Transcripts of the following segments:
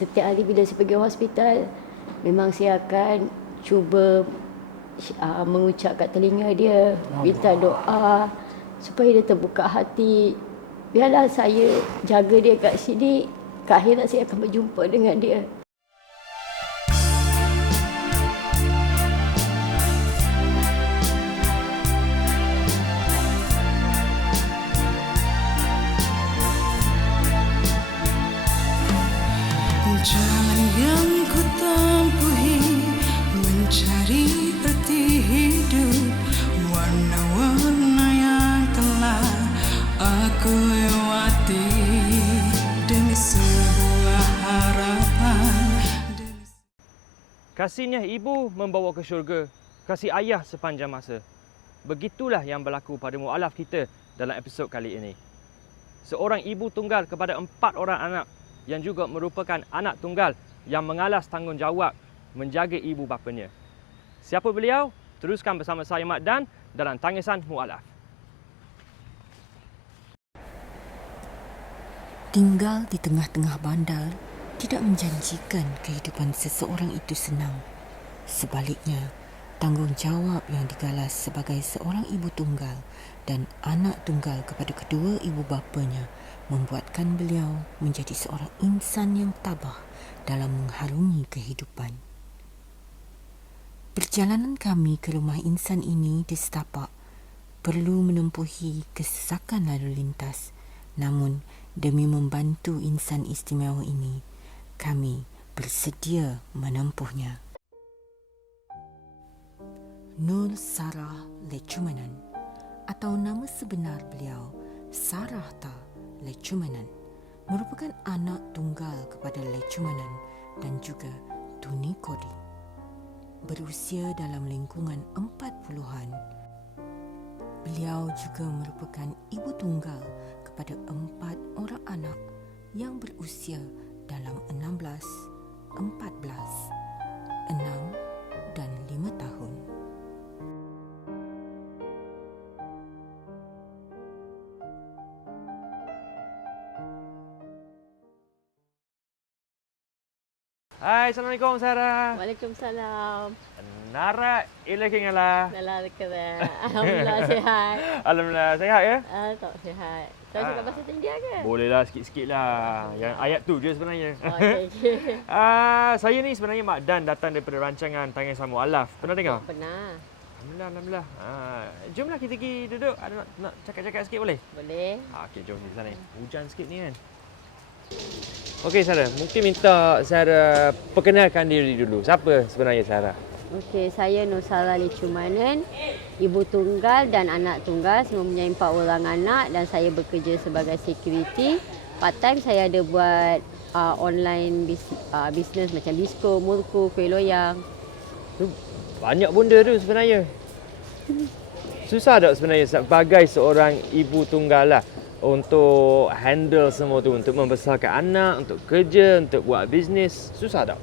setiap hari bila saya pergi hospital, memang saya akan cuba mengucap kat telinga dia, minta doa supaya dia terbuka hati. Biarlah saya jaga dia kat sini, ke akhirat saya akan berjumpa dengan dia. Jalan yang ku tempuhi mencari arti hidup, warna-warna yang telah aku lewati demi sebuah harapan. Kasihnya ibu membawa ke syurga, kasih ayah sepanjang masa. Begitulah yang berlaku pada mualaf kita dalam episod kali ini. Seorang ibu tunggal kepada 4 orang anak yang juga merupakan anak tunggal yang mengalas tanggungjawab menjaga ibu bapanya. Siapa beliau? Teruskan bersama saya Mak Dan dalam Tangisan Mualaf. Tinggal di tengah-tengah bandar tidak menjanjikan kehidupan seseorang itu senang. Sebaliknya, tanggungjawab yang digalas sebagai seorang ibu tunggal dan anak tunggal kepada kedua ibu bapanya membuatkan beliau menjadi seorang insan yang tabah dalam mengharungi kehidupan. Perjalanan kami ke rumah insan ini di setapak perlu menempuhi kesesakan lalu lintas. Namun, demi membantu insan istimewa ini, kami bersedia menempuhnya. Nur Sarah Lecumanan atau nama sebenar beliau Sarahta Lecumanan merupakan anak tunggal kepada Lecumanan dan juga Tuni Kodi. Berusia dalam lingkungan 40-an, beliau juga merupakan ibu tunggal kepada 4 orang anak yang berusia dalam 16, 14, 6 dan 5 tahun. Hai, Assalamualaikum Sarah. Waalaikumsalam. Nara ilakingala. Dalam kena. Alhamdulillah sihat. Alhamdulillah sihat ya? Tak sihat. Tahu cakap bahasa India ke? Bolehlah sikit-sikit lah. Yang ayat tu je sebenarnya. Okey. Saya ni sebenarnya Mak Dan datang daripada rancangan Tangisan Mualaf. Pernah dengar? Pernah. Alhamdulillah. Jomlah kita pergi duduk. Ada nak cakap-cakap sikit boleh? Boleh. Okey, jom di sana. Hujan sikit ni kan. Okey Sarah, mungkin minta Sarah perkenalkan diri dulu. Siapa sebenarnya Sarah? Okey, saya Nur Sarah Lecumanan, ibu tunggal dan anak tunggal. Saya mempunyai 4 orang anak dan saya bekerja sebagai security. Part time saya ada buat online bisnes macam bisko, murku, kuih loyang. Banyak benda tu sebenarnya. Susah tak sebenarnya sebagai seorang ibu tunggal lah untuk handle semua tu, untuk membesarkan anak, untuk kerja, untuk buat bisnes? Susah tak?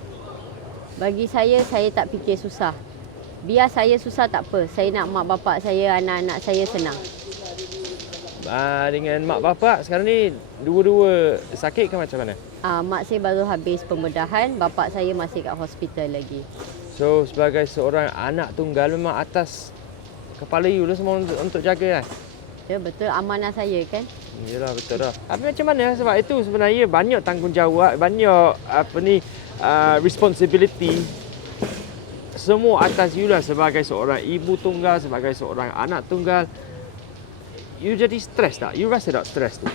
Bagi saya tak fikir susah. Biar saya susah tak apa. Saya nak mak bapak saya, anak-anak saya senang. Dengan mak bapak sekarang ni dua-dua sakit ke macam mana? Mak saya baru habis pembedahan, bapak saya masih kat hospital lagi. So sebagai seorang anak tunggal memang atas kepala you lah semua untuk jaga kan? Ya betul, amanah saya kan. Yalah betul dah. Tapi macam mana sebab itu sebenarnya banyak tanggungjawab, banyak responsibility. Semua atas you lah sebagai seorang ibu tunggal, sebagai seorang anak tunggal. You jadi stres tak? You rasa tak stres tu?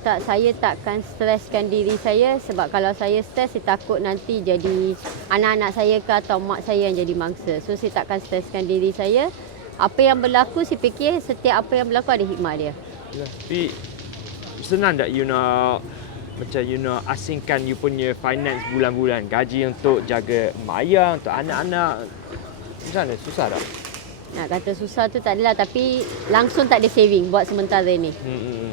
Tak, saya takkan streskan diri saya sebab kalau saya stres, saya takut nanti jadi anak-anak saya ke atau mak saya yang jadi mangsa. So saya takkan streskan diri saya. Apa yang berlaku, saya fikir setiap apa yang berlaku ada hikmah dia. Ya, tapi senang tak you nak macam you nak asingkan you punya finance bulan-bulan, gaji untuk jaga mak ayah, untuk anak-anak? Macam mana? Susah tak? Nak kata susah tu tak adalah, tapi langsung tak ada saving buat sementara ni.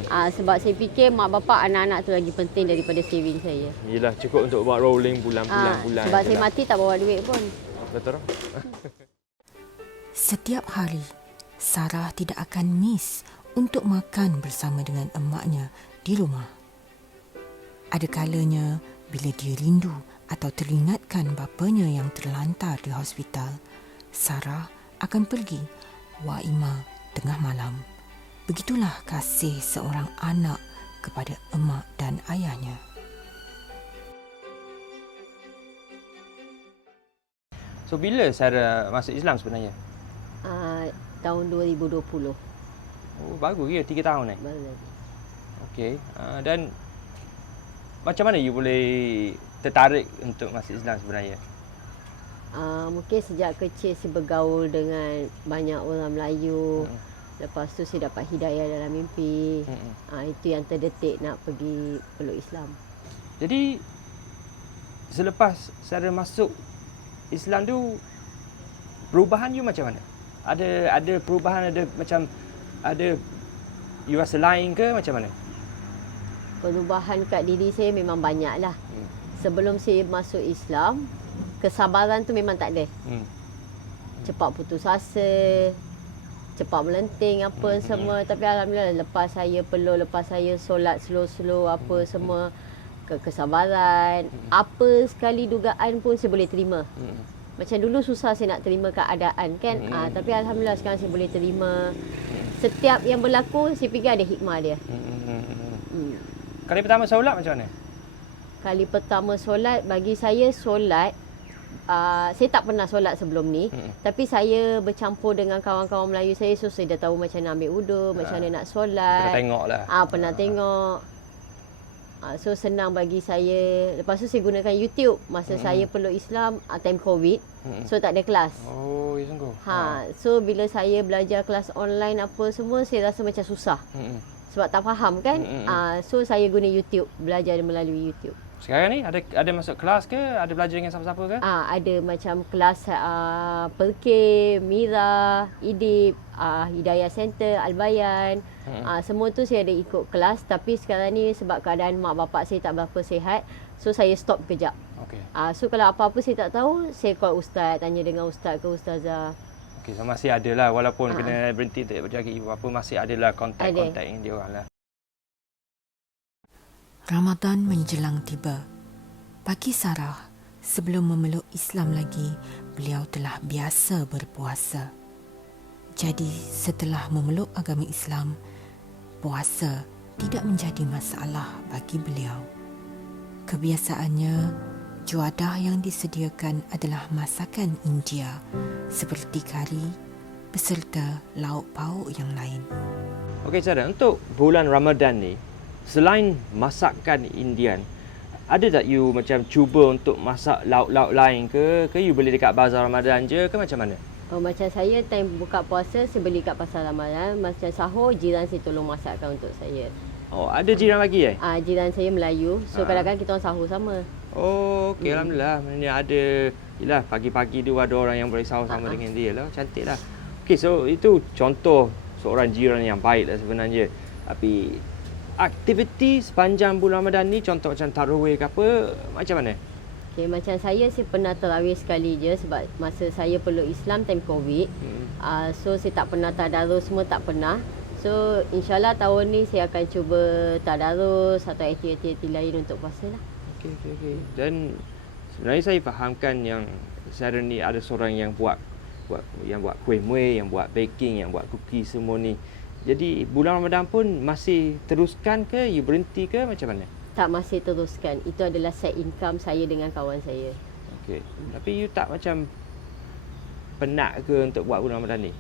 Sebab saya fikir mak bapak anak-anak tu lagi penting daripada saving saya. Yelah, cukup untuk buat rolling bulan-bulan. Sebab saya mati tak bawa duit pun. Betul tak? Setiap hari, Sarah tidak akan miss untuk makan bersama dengan emaknya di rumah. Ada kalanya Bila dia rindu atau teringatkan bapanya yang terlantar di hospital, Sarah akan pergi waimah tengah malam. Begitulah kasih seorang anak kepada emak dan ayahnya. So bila Sarah masuk Islam sebenarnya? Tahun 2020. Oh, baru ya 3 tahun Baru lagi. Okey. Dan macam mana you boleh tertarik untuk masuk Islam sebenarnya? Mungkin sejak kecil saya bergaul dengan banyak orang Melayu. Lepas tu saya dapat hidayah dalam mimpi. Itu yang terdetik nak pergi peluk Islam. Jadi selepas Sarah masuk Islam tu, perubahan you macam mana? Ada perubahan, ada you rasa lain ke macam mana? Perubahan kat diri saya memang banyak lah. Sebelum saya masuk Islam, kesabaran tu memang tak ada. Cepat putus asa, cepat melenting apa semua. Tapi alhamdulillah lepas saya peluk, lepas saya solat slow-slow apa semua, kesabaran, apa sekali dugaan pun saya boleh terima. Macam dulu susah saya nak terima keadaan kan. Tapi alhamdulillah sekarang saya boleh terima. Setiap yang berlaku saya fikir ada hikmah dia. Kali pertama solat macam mana? Kali pertama solat, bagi saya solat, saya tak pernah solat sebelum ni. Tapi saya bercampur dengan kawan-kawan Melayu saya, so saya dah tahu macam mana ambil wudu, macam mana nak solat. Pernah tengok lah. Pernah tengok. So senang bagi saya. Lepas tu saya gunakan YouTube masa saya peluk Islam, time COVID. So tak ada kelas. Oh, ya sungguh. So bila saya belajar kelas online apa semua, saya rasa macam susah. Sebab tak faham kan. So saya guna YouTube, belajar melalui YouTube. Sekarang ni ada masuk kelas ke? Ada belajar dengan siapa-siapa ke? Ada macam kelas Perkim, Mira, Idip, Hidayah Center, Al-Bayan. Semua tu saya ada ikut kelas. Tapi sekarang ni sebab keadaan mak bapak saya tak berapa sihat, so saya stop kejap. Okey. So kalau apa-apa saya tak tahu, saya call ustaz, tanya dengan ustaz ke ustazah. Okey, so masih ada lah walaupun kena berhenti tak berjaga ibu bapa, masih ada lah kontak-kontak yang dia orang lah. Ramadan menjelang tiba. Bagi Sarah, sebelum memeluk Islam lagi, beliau telah biasa berpuasa. Jadi setelah memeluk agama Islam, puasa tidak menjadi masalah bagi beliau. Kebiasaannya, juadah yang disediakan adalah masakan India seperti kari beserta lauk pauk yang lain. Okey Sarah, untuk bulan Ramadan ni, selain masakan Indian, ada tak you macam cuba untuk masak lauk-lauk lain ke? Ke you beli dekat bazar Ramadan je ke macam mana? Macam saya time buka puasa, saya beli kat pasar Ramadan. Macam sahur, jiran saya tolong masakkan untuk saya. Oh, ada jiran lagi Jiran saya Melayu. So kadang-kadang kita orang sahur sama. Oh, okey, alhamdulillah. Maknanya ada, yalah, pagi-pagi tu ada orang yang boleh sahur sama dengan dia lah. Cantik lah. Okey, so itu contoh seorang jiran yang baik lah sebenarnya. Tapi aktiviti sepanjang bulan Ramadan ni, contoh macam tarawih ke apa, macam mana? Okay, macam saya pernah tarawih sekali je sebab masa saya peluk Islam time COVID. So saya tak pernah tadarus, semua tak pernah. So insyaAllah tahun ni saya akan cuba tadarus atau aktiviti lain untuk puasa lah. Okey. Dan sebenarnya saya fahamkan yang Sarah ni ada seorang yang buat kuih muih, yang buat baking, yang buat cookie semua ni. Jadi bulan Ramadan pun masih teruskan ke? You berhenti ke macam mana? Tak, masih teruskan. Itu adalah side income saya dengan kawan saya. Okey. Tapi you tak macam penat ke untuk buat bulan Ramadan ni?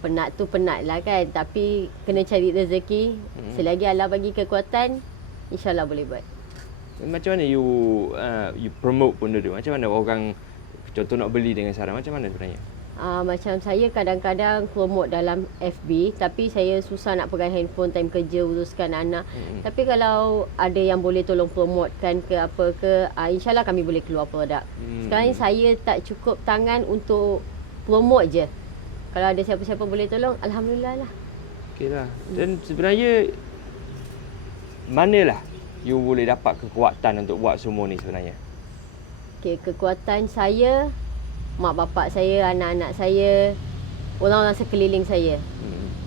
Penat tu penat lah kan. Tapi kena cari rezeki. Selagi Allah bagi kekuatan, insyaAllah boleh buat. Macam mana you promote benda tu? Macam mana orang contoh nak beli dengan Sarah? Macam mana sebenarnya? Macam saya kadang-kadang promote dalam FB, tapi saya susah nak pegang handphone time kerja, uruskan anak. Tapi kalau ada yang boleh tolong promotekan ke apa ke, insyaAllah kami boleh keluar produk. Sekarang ni saya tak cukup tangan untuk promote je. Kalau ada siapa-siapa boleh tolong, alhamdulillah lah. Okeylah. Dan sebenarnya manalah you boleh dapat kekuatan untuk buat semua ni sebenarnya? Okey, kekuatan saya, mak bapak saya, anak-anak saya, orang-orang sekeliling saya.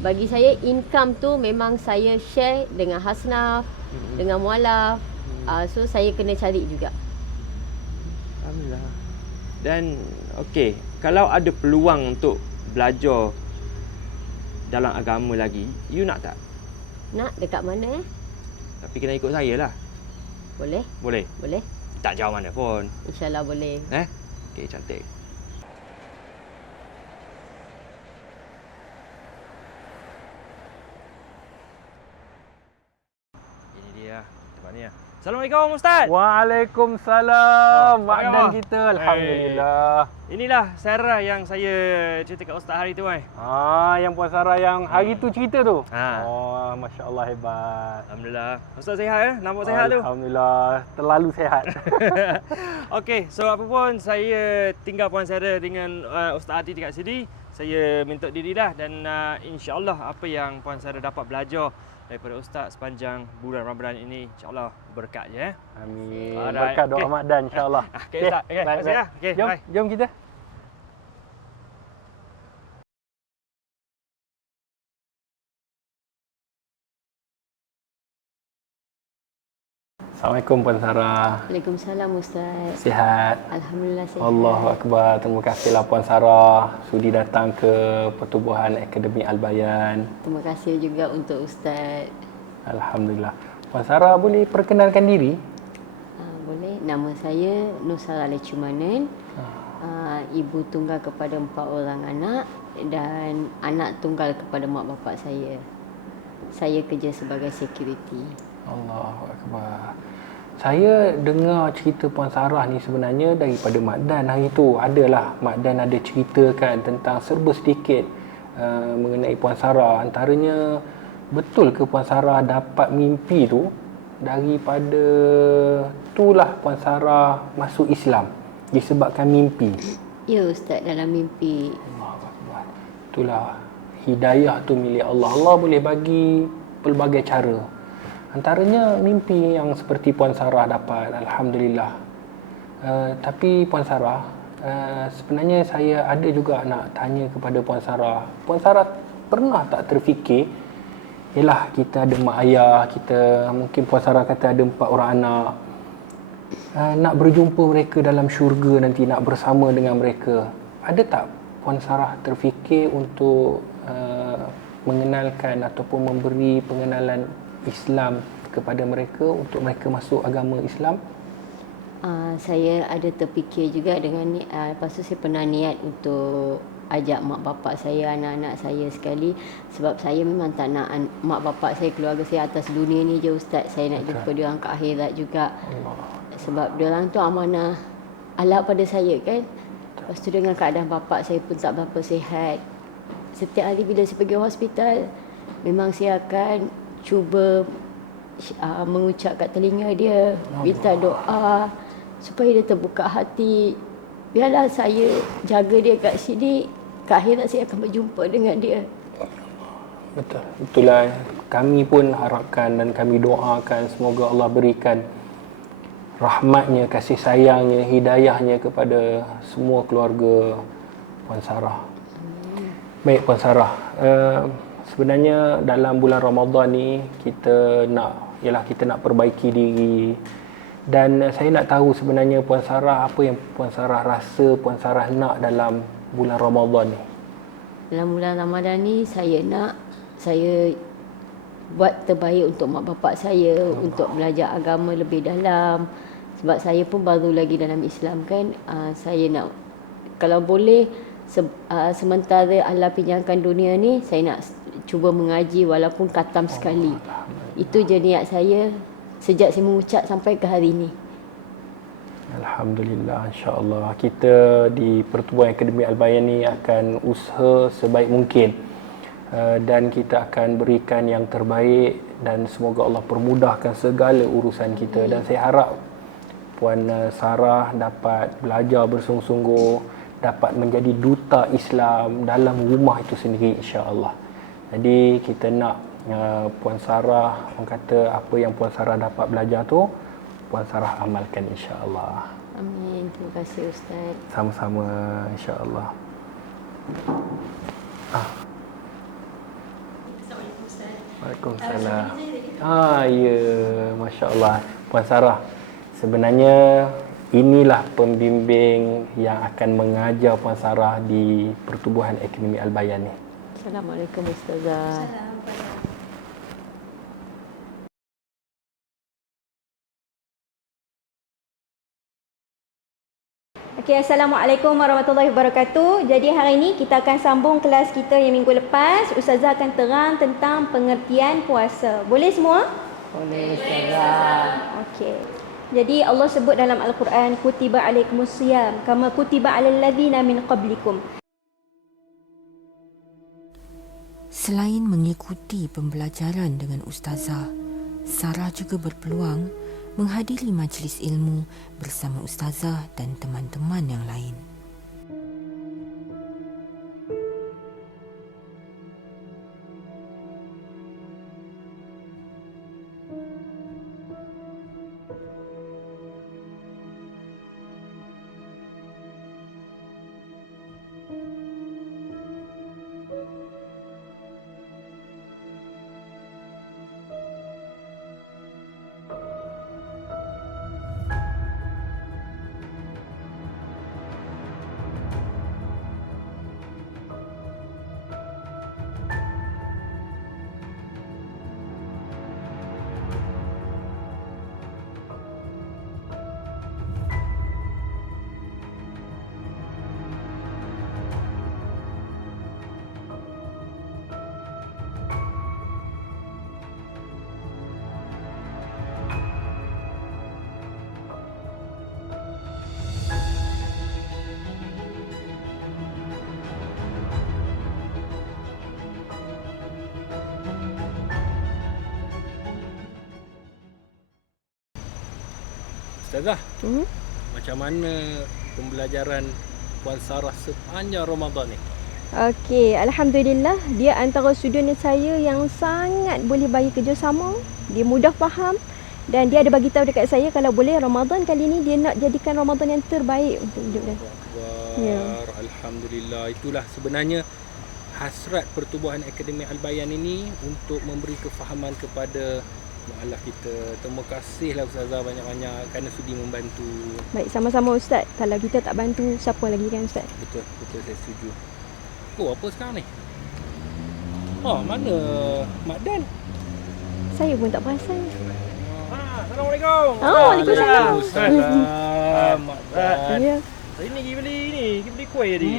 Bagi saya income tu memang saya share dengan Hasnaf, dengan Mualaf, So saya kena cari juga. Alhamdulillah. Dan okey, kalau ada peluang untuk belajar dalam agama lagi, you nak tak? Nak dekat mana? Tapi kena ikut saya lah. Boleh? Boleh? Boleh? Tak jauh mana pun. InsyaAllah boleh. Okey, cantik. Ini dia tempat ni lah. Assalamualaikum Ustaz. Waalaikumsalam. Oh, Makdan baik. kita alhamdulillah. Inilah Sarah yang saya cerita kat Ustaz hari tu Yang Puan Sarah yang hari tu cerita tu. Ha. Oh, masya-Allah hebat. Alhamdulillah. Ustaz sihat ya? Nampak sihat tu? Alhamdulillah, terlalu sihat. Okey, so apa pun saya tinggal Puan Sarah dengan Ustaz Ati dekat sini. Saya minta dirilah dan insya-Allah apa yang Puan Sarah dapat belajar daripada Ustaz sepanjang bulan Ramadan ini, insya-Allah berkat je. Amin. Alright. Berkat doa Okey. Makdan insya-Allah. Okey, Ustaz. Okey, terima kasih ya. Okey, Jom, bye. jom kita. Assalamualaikum Puan Sarah. Waalaikumsalam Ustaz. Sihat? Alhamdulillah sihat. Allahu Akbar. Terima kasihlah Puan Sarah sudi datang ke Pertubuhan Akademi Al-Bayan. Terima kasih juga untuk Ustaz. Alhamdulillah. Puan Sarah boleh perkenalkan diri? Boleh. Nama saya Nur Sarah Lecumanan. Ibu tunggal kepada 4 orang anak dan anak tunggal kepada mak bapak saya. Saya kerja sebagai security. Allahu Akbar. Saya dengar cerita Puan Sarah ni sebenarnya daripada Makdan hari tu. Adalah Makdan ada ceritakan tentang serba sedikit mengenai Puan Sarah. Antaranya, betul ke Puan Sarah dapat mimpi tu daripada itulah Puan Sarah masuk Islam disebabkan mimpi? Ya Ustaz, dalam mimpi. Allahu Akbar. Itulah hidayah tu milik Allah. Allah boleh bagi pelbagai cara. Antaranya mimpi yang seperti Puan Sarah dapat. Alhamdulillah. Tapi Puan Sarah, sebenarnya saya ada juga nak tanya kepada Puan Sarah. Puan Sarah pernah tak terfikir, yelah kita ada mak ayah, kita mungkin Puan Sarah kata ada 4 orang anak, nak berjumpa mereka dalam syurga nanti, nak bersama dengan mereka. Ada tak Puan Sarah terfikir untuk mengenalkan ataupun memberi pengenalan Islam kepada mereka untuk mereka masuk agama Islam? Saya ada terfikir juga dengan ni. Lepas tu saya pernah niat untuk ajak mak bapak saya, anak-anak saya sekali. Sebab saya memang tak nak mak bapak saya, keluarga saya atas dunia ni je Ustaz. Saya nak jumpa dia orang kat akhirat juga. Sebab dia orang tu amanah Allah pada saya kan. Lepas tu dengan keadaan bapak saya pun tak berapa sihat. Setiap hari bila saya pergi hospital, memang saya akan cuba mengucap kat telinga dia, minta doa supaya dia terbuka hati. Biarlah saya jaga dia kat sini, kat akhirat saya akan berjumpa dengan dia. Betul. Itulah kami pun harapkan dan kami doakan semoga Allah berikan rahmatnya, kasih sayangnya, hidayahnya kepada semua keluarga Puan Sarah. Baik Puan Sarah, sebenarnya dalam bulan Ramadan ni kita nak perbaiki diri, dan saya nak tahu sebenarnya Puan Sarah, apa yang Puan Sarah rasa Puan Sarah nak dalam bulan Ramadan ni? Dalam bulan Ramadan ni saya buat terbaik untuk mak bapak saya, untuk belajar agama lebih dalam. Sebab saya pun baru lagi dalam Islam kan. Saya nak, kalau boleh, sementara Allah pinjamkan dunia ni, saya nak cuba mengaji walaupun khatam sekali. Itu je niat saya sejak saya mengucap sampai ke hari ini. Alhamdulillah, insya-Allah kita di Pertubuhan Akademi Al-Bayan ni akan usaha sebaik mungkin, dan kita akan berikan yang terbaik, dan semoga Allah permudahkan segala urusan kita. Dan saya harap Puan Sarah dapat belajar bersungguh-sungguh, dapat menjadi duta Islam dalam rumah itu sendiri, insya-Allah. Jadi kita nak Puan Sarah, orang kata apa yang Puan Sarah dapat belajar tu, Puan Sarah amalkan, insya-Allah. Amin. Terima kasih Ustaz. Sama-sama, insya-Allah. Waalaikumsalam. Ya, masya-Allah. Puan Sarah, sebenarnya inilah pembimbing yang akan mengajar Puan Sarah di Pertubuhan Akademi Al-Bayan ni. Assalamualaikum Ustazah. Okey, Assalamualaikum warahmatullahi wabarakatuh. Jadi hari ini kita akan sambung kelas kita yang minggu lepas. Ustazah akan terang tentang pengertian puasa. Boleh semua? Boleh Ustazah. Okey. Jadi Allah sebut dalam Al-Quran, kutiba alaikumusiyam kama kutiba alal ladzina min qablikum. Selain mengikuti pembelajaran dengan Ustazah, Sarah juga berpeluang menghadiri majlis ilmu bersama Ustazah dan teman-teman yang lain. Ustazah, macam mana pembelajaran Puan Sarah sepanjang Ramadan ni? Okey, Alhamdulillah dia antara student saya yang sangat boleh bagi kerjasama. Dia mudah faham dan dia ada bagi tahu dekat saya kalau boleh Ramadan kali ni dia nak jadikan Ramadan yang terbaik untuk hidup dia. Ya. Alhamdulillah, itulah sebenarnya hasrat Pertubuhan Akademi Al-Bayan ini untuk memberi kefahaman kepada mualaf kita. Terima kasihlah Ustazah banyak-banyak kerana sudi membantu. Baik, sama-sama Ustaz. Kalau kita tak bantu, siapa lagi kan Ustaz? Betul, betul, saya setuju. Oh, apa sekarang ni? Oh, mana Mak Dan? Saya pun tak perasan. Assalamualaikum. Oh, Waalaikumsalam. Waalaikumsalam. Mak Dan. Ya. Saya ni pergi beli kuih tadi.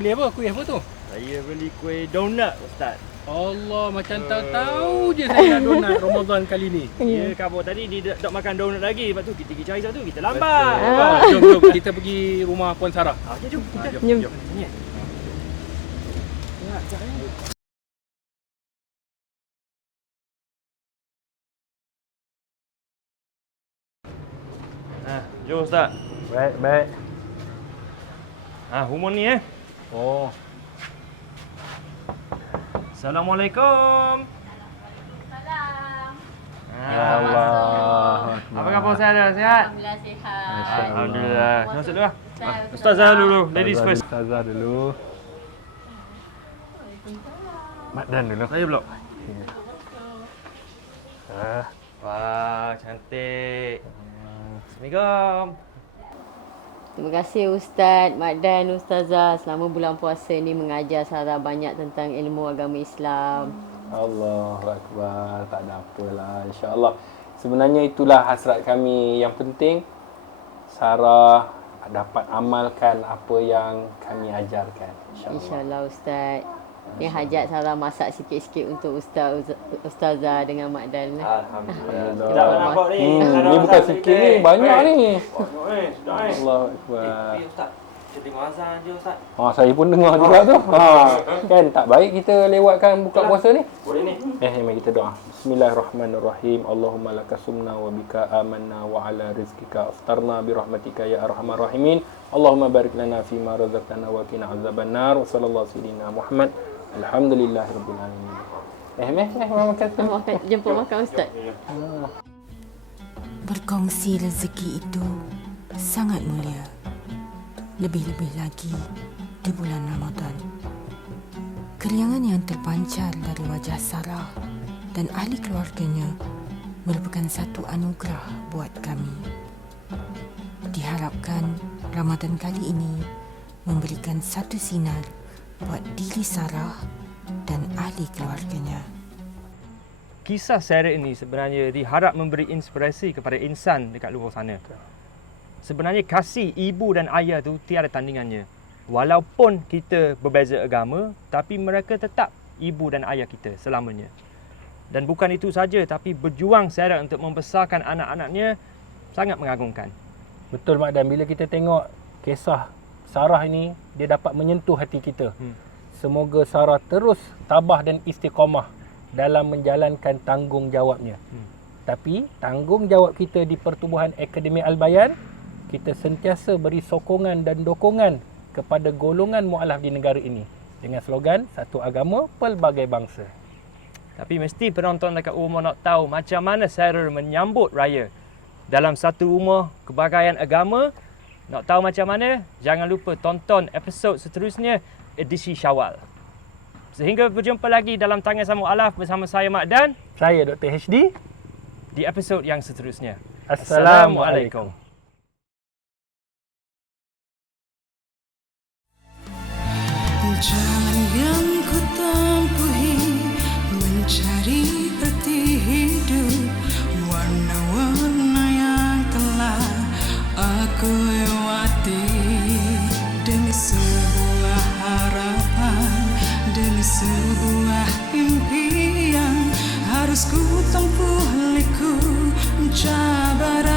Beli apa? Kuih apa tu? Saya beli kuih donut Ustaz. Allah, macam tahu je saya nak donat Ramadan kali ni. Ya, kabur tadi dia dok makan donut lagi. Lepas tu kita pergi cari satu, kita lambat. Jom, jom. Kita pergi rumah Puan Sarah. Okey, jom. Kita. Jom. Ni. Jom Ustaz. Baik. Rumah ni Oh, Assalamualaikum. Allah. Apa khabar Ustazah? Sihat? Alhamdulillah sihat. Alhamdulillah. Masuk dulu. Ustazah dulu. Ladies first. Ustazah dulu. Mak Dan dulu. Saya belum. Wah, cantik. Assalamualaikum. Terima kasih Ustaz, Mak Dan, Ustazah selama bulan puasa ni mengajar Sarah banyak tentang ilmu agama Islam. Allahu Akbar. Tak ada apalah, insya-Allah. Sebenarnya itulah hasrat kami yang penting Sarah dapat amalkan apa yang kami ajarkan, insya-Allah. InsyaAllah Ustaz. Ni hajat Sarah masak sikit-sikit untuk Ustazah dengan Mak Dan. Alhamdulillah. Tak nampak ni. Ni bukan sikit ni, banyak ni. Sudah Allahu Akbar. Ustaz. Kita tengok azan je Ustaz. Saya pun dengar juga tu. Kan tak baik kita lewatkan buka puasa ni. Boleh ni. Mari kita doa. Bismillahirrahmanirrahim. Allahumma laka sumna wa bika amanna wa ala rizqika aftarna bi rahmatika ya arhamar rahimin. Allahumma barik lana fi ma razaqtana wa qina azabannar. Wa sallallahu sayyidina Muhammad. Alhamdulillahirabbil alamin. Makan. Jemput makan Ustaz. Berkongsi rezeki itu sangat mulia. Lebih-lebih lagi di bulan Ramadan. Keriangan yang terpancar dari wajah Sarah dan ahli keluarganya merupakan satu anugerah buat kami. Diharapkan Ramadan kali ini memberikan satu sinar buat diri Sarah dan ahli keluarganya. Kisah Sarah ini sebenarnya diharap memberi inspirasi kepada insan dekat luar sana. Sebenarnya kasih ibu dan ayah tu tiada tandingannya. Walaupun kita berbeza agama, tapi mereka tetap ibu dan ayah kita selamanya. Dan bukan itu saja, tapi berjuang Sarah untuk membesarkan anak-anaknya sangat mengagumkan. Betul Mak Dan, bila kita tengok kisah Sarah ini, dia dapat menyentuh hati kita. Semoga Sarah terus tabah dan istiqamah dalam menjalankan tanggungjawabnya. Tapi tanggungjawab kita di Pertubuhan Akademi Al-Bayan, kita sentiasa beri sokongan dan dokongan kepada golongan mualaf di negara ini dengan slogan satu agama pelbagai bangsa. Tapi mesti penonton dekat rumah nak tahu macam mana Sarah menyambut raya dalam satu rumah kebagaian agama. Nak tahu macam mana? Jangan lupa tonton episod seterusnya edisi Syawal. Sehingga berjumpa lagi dalam Tangan Sama Alaf bersama saya Mak Dan. Saya Dr. HD. Di episod yang seterusnya. Assalamualaikum. Jalan yang ku tempuhi mencari arti hidup, warna-warna yang telah aku lewati demi sebuah harapan, demi sebuah impian harus ku tempuh liku mencabar